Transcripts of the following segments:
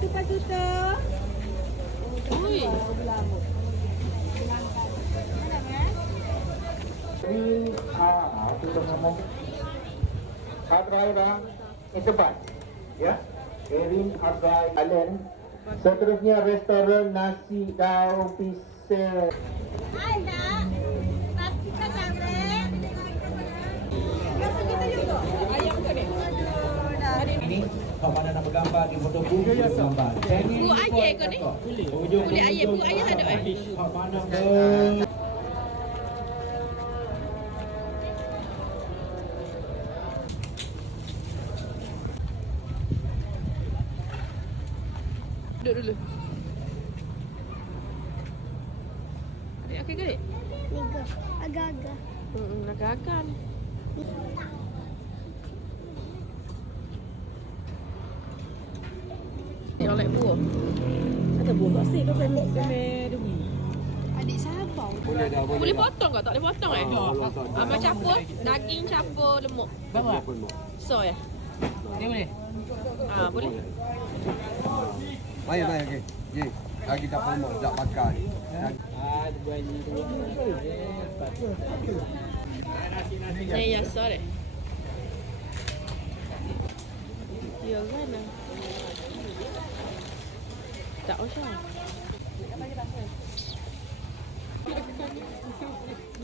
tutup. Ui. Ini itu ngomong. Hargai orang itu cepat, ya. Erin Hargai Allen. Seterusnya restoran nasi daun pisang. Hai nak. Nasi kacang goreng. Nasi kita juga. Ayam ke ni? Ini kalau mana nak bergambar di foto buku gambar. Bu ayam ke ni? Kulit ayam, bu ayam ada Kalau mana Duduk dulu. Adik okey ke adik? Tiga. Agak-agak. Agak-agak ni. Yang like buah. Ada buah tak sih? Kau kena demi. Adik sabar. boleh dah Boleh potong ke? Tak boleh potong eh? Macam apa? Daging campur lemuk. Bawa. So ya? Dia boleh. Boleh. Baik, okey. Ji, lagi tak perlu tak pakai. Ya, sorry. Ya, mana? Tak usah.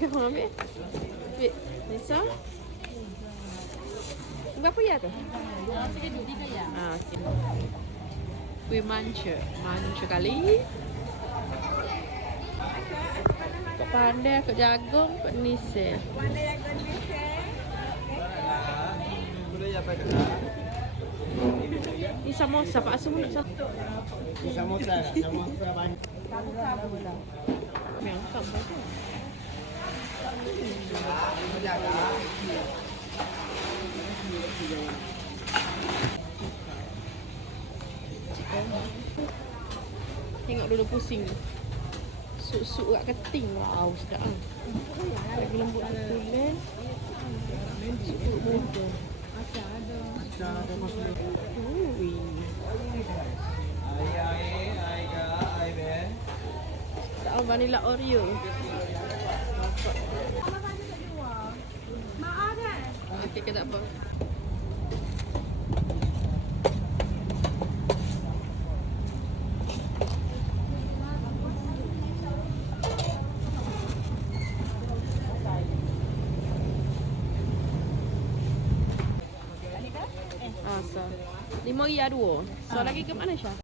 Kau ambil? Wait, Nisa? Berapa ya tu? Sekejap, 3 ya. Okey. Kuih manca. Manca kali. Kau pandai, kau jagung, kau nisa. Mana yang genis Ni samosa, Pak Asum nak satu. Samosa banyak. Memang sama tu. Tengok dulu pusing. Suk-suk kat keting. Wow, sedap ah. Lagi lembut tulen. Suk muda. Macam ada masuk. Ui. Tak vanilla Oreo. Mak ada. Okey, ke tak apa. So. 5 ria 2. So lagi ke mana Syah?